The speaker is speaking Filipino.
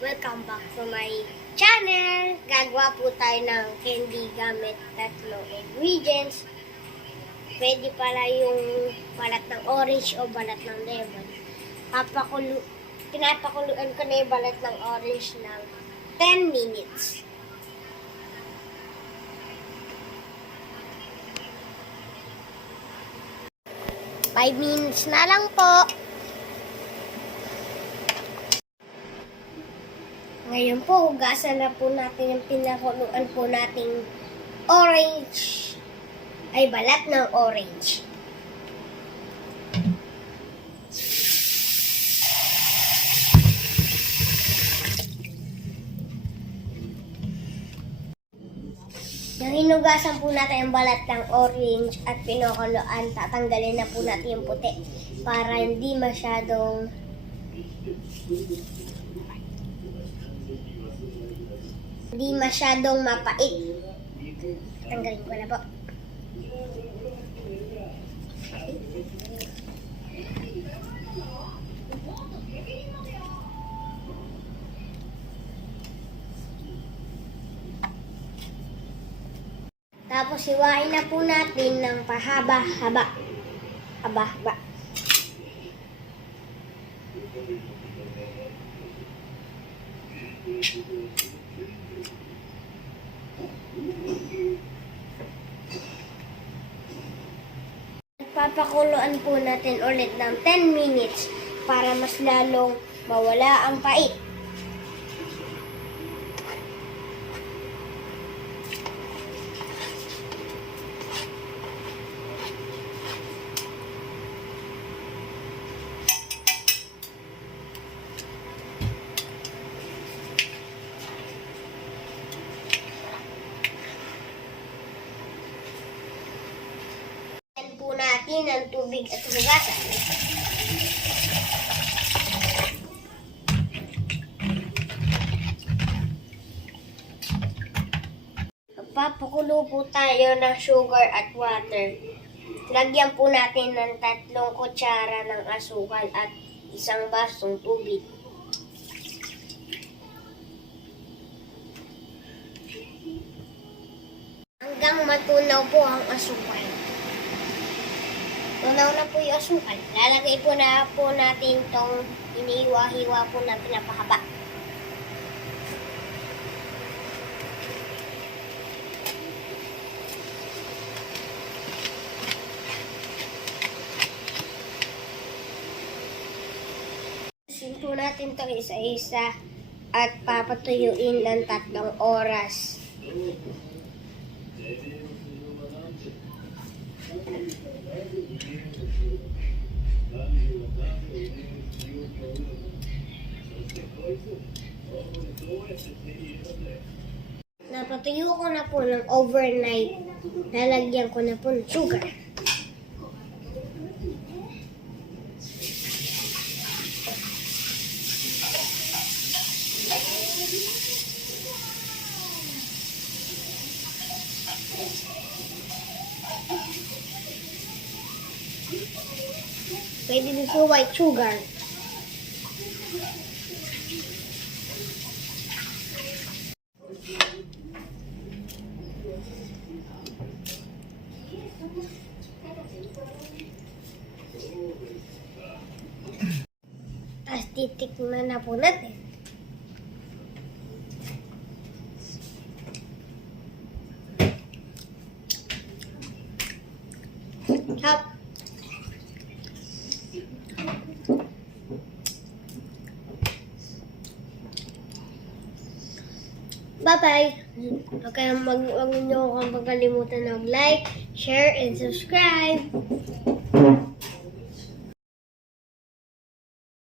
Welcome back to my channel. Gagawa po tayo ng candy gamit tatlong ingredients. Pwede pala yung balat ng orange o balat ng lemon. Pinapakuluan ko na yung balat ng orange ng 10 minutes. Five minutes na lang po. Ngayon po, hugasan na po natin yung pinakuluan po nating orange, ay balat ng orange. Yung hinugasan po natin yung balat ng orange at pinakuluan, tatanggalin na po natin yung puti para hindi masyadong mapait. Tanggalin ko na po. Tapos hiwain na po natin ng pahaba-haba. Haba-haba. Papakuluan po natin ulit ng 10 minutes para mas lalong mawala ang pait. Po natin ang tubig at hugasan. Papakulo po tayo ng sugar at water. Lagyan po natin ng 3 kutsara ng asukal at 1 basong tubig. Hanggang matunaw po ang asukal. Tunaw na po yung asukal. Lalagay po na po natin itong inihiwa-hiwa po na pinapahaba. Sin po natin ito isa-isa at papatuyuin ng 3 oras. Napatuyo ko na po ng overnight. Lalagyan ko na po ng sugar. Pwede din po white sugar. Tapos titikman na po natin. Hop. Bye-bye! Huwag niyo akong pagkalimutan ng like, share, and subscribe!